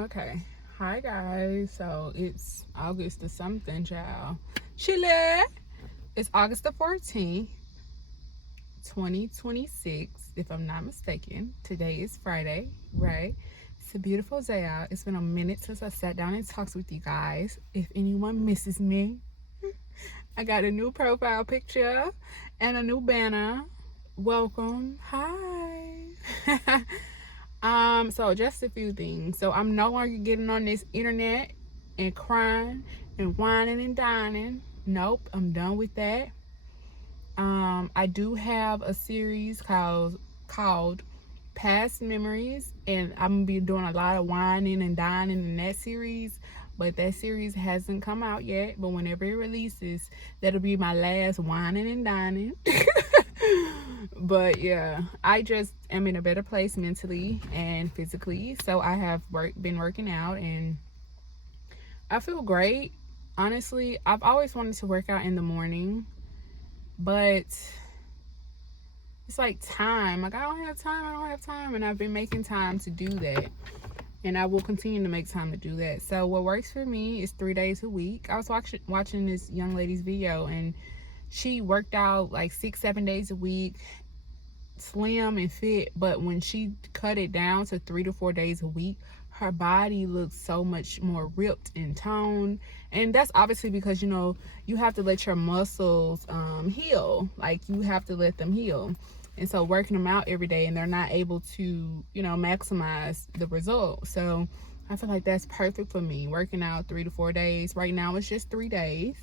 Okay. Hi guys. So it's August the something, child. Chile. It's August the 14th, 2026, if I'm not mistaken. Today is Friday, right? It's a beautiful day out. It's been a minute since I sat down and talked with you guys. If anyone misses me, I got a new profile picture and a new banner. Welcome. Hi. So just a few things. So I'm no longer getting on this internet and crying and whining and dining. Nope, I'm done with that. I do have a series called Past Memories, and I'm gonna be doing a lot of whining and dining in that series. But that series hasn't come out yet. But whenever it releases, that'll be my last whining and dining. But yeah, I just am in a better place mentally and physically. So I have been working out, and I feel great. Honestly, I've always wanted to work out in the morning, but it's like time. Like, I don't have time. I don't have time. And I've been making time to do that. And I will continue to make time to do that. So what works for me is 3 days a week. I was watching this young lady's video, and she worked out like 6-7 days a week, slim and fit. But when she cut it down to 3 to 4 days a week, her body looks so much more ripped and toned. And that's obviously because, you have to let your muscles heal. Like, you have to let them heal. And so working them out every day, and they're not able to, maximize the result. So I feel like that's perfect for me, working out 3 to 4 days. Right now it's just 3 days.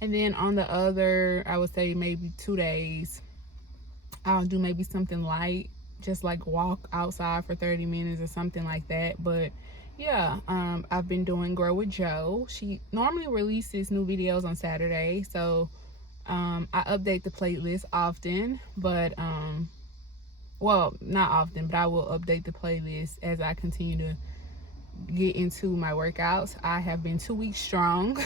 And then on the other, I would say maybe 2 days, I'll do maybe something light, just like walk outside for 30 minutes or something like that. But yeah, I've been doing Grow with Joe. She normally releases new videos on Saturday. So I update the playlist often, but well, not often, but I will update the playlist as I continue to get into my workouts. I have been 2 weeks strong.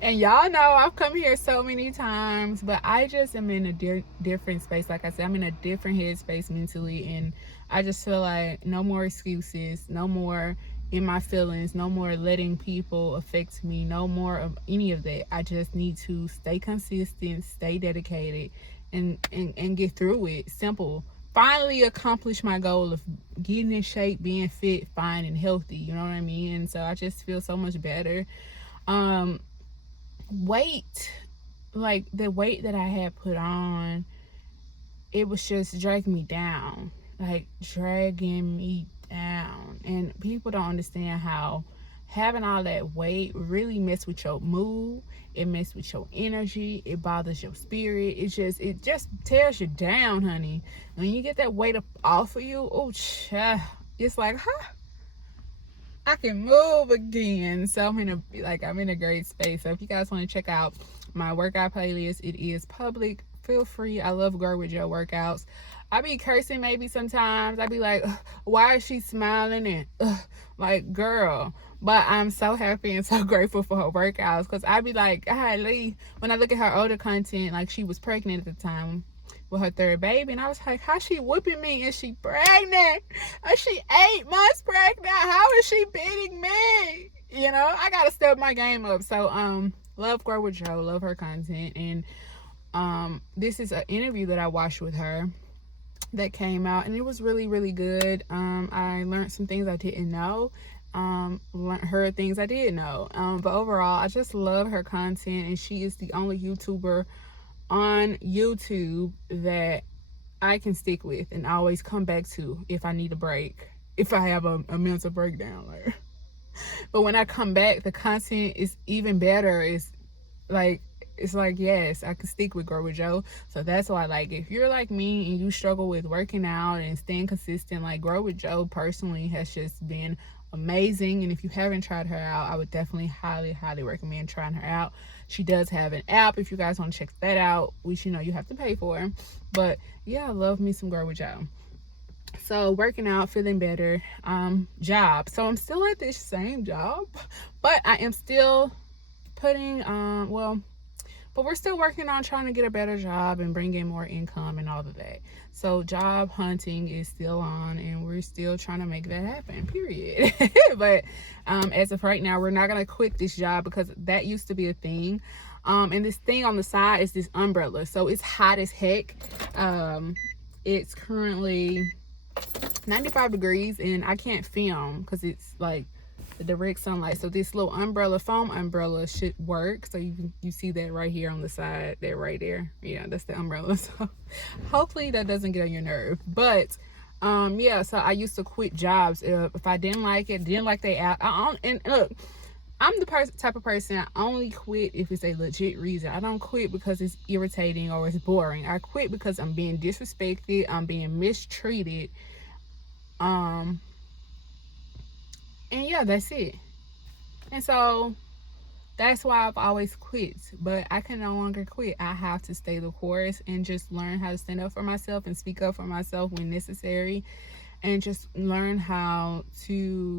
And y'all know I've come here so many times, but I just am in a different space. Like I said, I'm in a different headspace mentally, and I just feel like no more excuses, no more in my feelings, no more letting people affect me, no more of any of that. I just need to stay consistent, stay dedicated, and get through it. Simple. Finally accomplish my goal of getting in shape, being fit, fine, and healthy. You know what I mean? And so I just feel so much better. um Weight, like the weight that I had put on, it was just dragging me down, like dragging me down. And people don't understand how having all that weight really mess with your mood. It mess with your energy. It bothers your spirit. It just tears you down, honey. When you get that weight up off of you, oh, it's like, huh, I can move again. So I'm in a great space. So if you guys want to check out my workout playlist, it is public. Feel free. I love Grow with Joe workouts. I be cursing maybe sometimes. I be like, "Ugh, why is she smiling?" And like, girl. But I'm so happy and so grateful for her workouts, because I be like, golly, when I look at her older content, like she was pregnant at the time with her third baby, and I was like, how she whooping me? Is she pregnant? Is she 8 months pregnant? How is she beating me? I gotta step my game up. So love Grow with Joe, love her content. And this is an interview that I watched with her that came out, and it was really, really good. I learned some things I didn't know, heard things I did know. But overall, I just love her content, and she is the only YouTuber on YouTube that I can stick with and always come back to if I need a break, if I have a mental breakdown. But when I come back, the content is even better. Like it's like, yes, I can stick with Grow with Joe. So that's why, like, if you're like me and you struggle with working out and staying consistent, like, Grow with Joe personally has just been amazing. And if you haven't tried her out, I would definitely highly, highly recommend trying her out. She does have an app if you guys want to check that out, which you have to pay for. But yeah, I love me some Grow with Joe. So working out, feeling better. Job. So I'm still at this same job, but I am still putting well, but we're still working on trying to get a better job and bring in more income and all of that. So job hunting is still on, and we're still trying to make that happen, period. But as of right now, we're not going to quit this job because that used to be a thing. And this thing on the side is this umbrella. So it's hot as heck. It's currently 95 degrees, and I can't film because it's like the direct sunlight. So this little umbrella, foam umbrella, should work. So you see that right here on the side, there, right there. Yeah, that's the umbrella. So hopefully that doesn't get on your nerve. But yeah, so I used to quit jobs if I didn't like it, didn't like they out. And look, I'm the type of person, I only quit if it's a legit reason. I don't quit because it's irritating or it's boring. I quit because I'm being disrespected, I'm being mistreated. And yeah, that's it. And so that's why I've always quit. But I can no longer quit. I have to stay the course and just learn how to stand up for myself and speak up for myself when necessary, and just learn how to,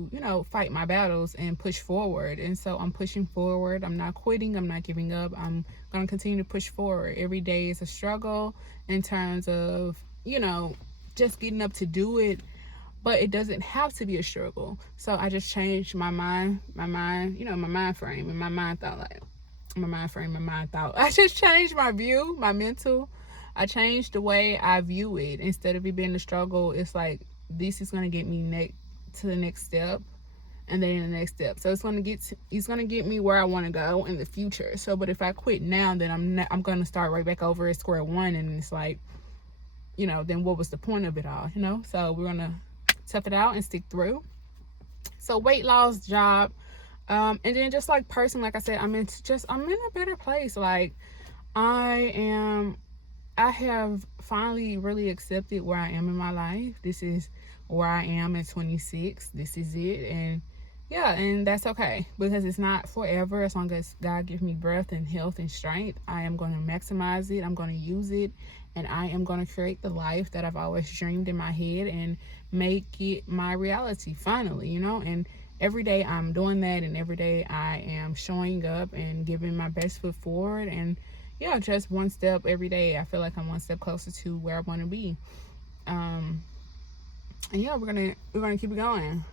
you know, fight my battles and push forward. And so I'm pushing forward. I'm not quitting. I'm not giving up. I'm going to continue to push forward. Every day is a struggle in terms of, you know, just getting up to do it. But it doesn't have to be a struggle. So I just changed my mind, you know, my mind frame and my mind thought. I just changed my view, my mental. I changed the way I view it. Instead of it being a struggle, it's like, this is going to get me to the next step, and then the next step. So it's going to get me where I want to go in the future. So, but if I quit now, then I'm going to start right back over at square one. And it's like, you know, then what was the point of it all, you know? So we're going to tough it out and stick through. So weight loss, job, and then just like person, like I said, I'm in a better place. Like I have finally really accepted where I am in my life. This is where I am at 26. This is it. And yeah, and that's okay, because it's not forever. As long as God gives me breath and health and strength, I am going to maximize it. I'm going to use it, and I am going to create the life that I've always dreamed in my head and make it my reality finally, you know. And every day I'm doing that, and every day I am showing up and giving my best foot forward. And yeah, just one step every day. I feel like I'm one step closer to where I want to be. And yeah, we're gonna keep it going.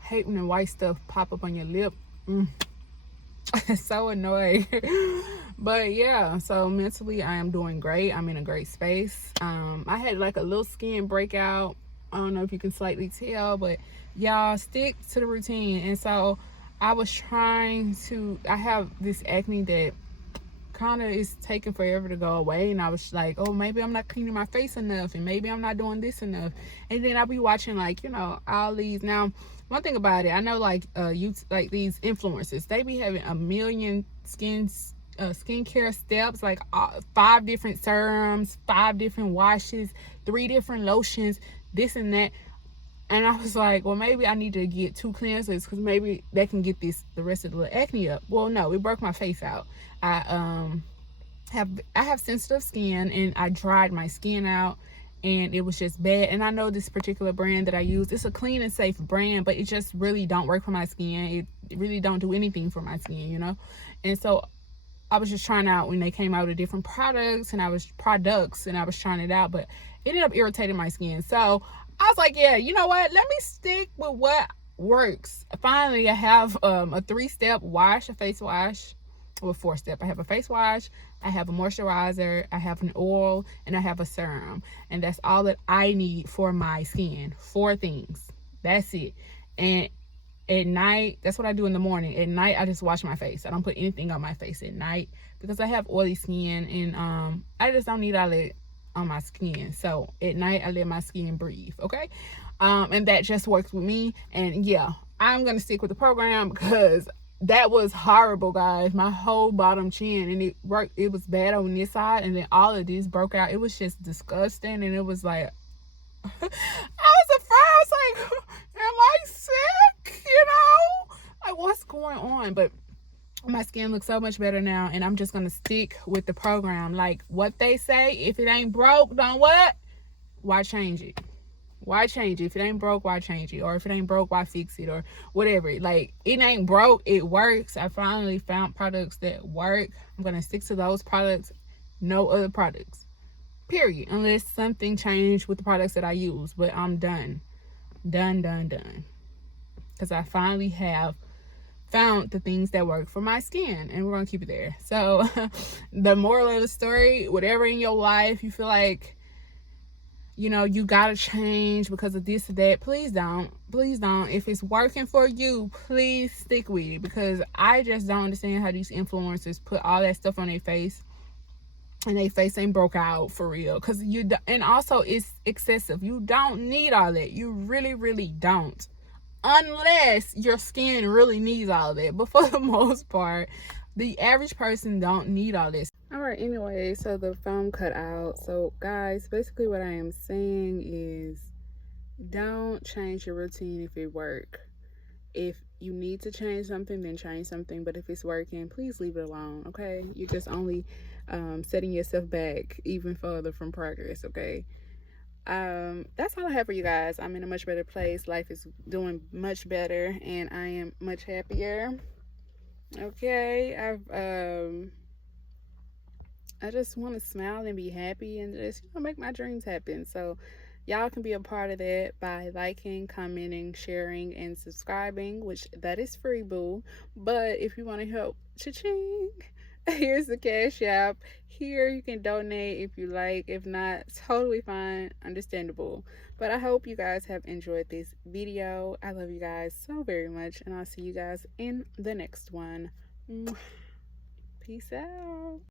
Hate when the white stuff pop up on your lip. It's so annoying. But yeah, so mentally I am doing great. I'm in a great space. I had like a little skin breakout. I don't know if you can slightly tell, but y'all, stick to the routine. And so I have this acne that kind of is taking forever to go away, and I was like, oh, maybe I'm not cleaning my face enough, and maybe I'm not doing this enough. And then I'll be watching, like, you know, all these. Now, one thing about it, I know, like, like these influencers, they be having a million skincare steps, like 5 different serums, 5 different washes, 3 different lotions, this and that. And I was like, well, maybe I need to get 2 cleansers, because maybe that can get the rest of the acne up. Well, no, it broke my face out. I have sensitive skin, and I dried my skin out, and it was just bad. And I know this particular brand that I use, it's a clean and safe brand, but it just really don't work for my skin. It really don't do anything for my skin, you know. And so I was just trying out when they came out with different products, and I was trying it out, but it ended up irritating my skin. So I was like, yeah, you know what? Let me stick with what works. Finally, I have a 3-step wash, a face wash. Well, 4-step. I have a face wash, I have a moisturizer, I have an oil, and I have a serum. And that's all that I need for my skin. 4 things. That's it. And at night, that's what I do in the morning. At night, I just wash my face. I don't put anything on my face at night because I have oily skin, and I just don't need all that on my skin. So at night, I let my skin breathe, okay? And that just works with me. And yeah, I'm gonna stick with the program because that was horrible, guys. My whole bottom chin, and it was bad on this side, and then all of this broke out. It was just disgusting, and it was like I was afraid. I was like, am I sick? You know, like, what's going on? But my skin looks so much better now, and I'm just gonna stick with the program. Like what they say, if it ain't broke, don't what? Why change it? Why change it? If it ain't broke, why change it? Or if it ain't broke, why fix it? Or whatever. Like, it ain't broke, it works. I finally found products that work. I'm gonna stick to those products, no other products, period, unless something changed with the products that I use. But I'm done, done, because I finally have found the things that work for my skin, and we're gonna keep it there. So the moral of the story, whatever in your life you feel like, you know, you gotta change because of this or that, please don't. If it's working for you, please stick with it, because I just don't understand how these influencers put all that stuff on their face and their face ain't broke out for real. Because and also it's excessive. You don't need all that. You really don't, unless your skin really needs all that. But for the most part, the average person don't need all this. All right, anyway, so the phone cut out. So guys, basically what I am saying is, don't change your routine if it work. If you need to change something, then change something. But if it's working, please leave it alone, okay? You're just only setting yourself back even further from progress, okay? That's all I have for you guys. I'm in a much better place. Life is doing much better, and I am much happier. Okay, I just want to smile and be happy and just, you know, make my dreams happen. So y'all can be a part of that by liking, commenting, sharing, and subscribing, which that is free, boo. But if you want to help, cha-ching, here's the Cash App. Here you can donate if you like. If not, totally fine, understandable. But I hope you guys have enjoyed this video. I love you guys so very much, and I'll see you guys in the next one. Peace out.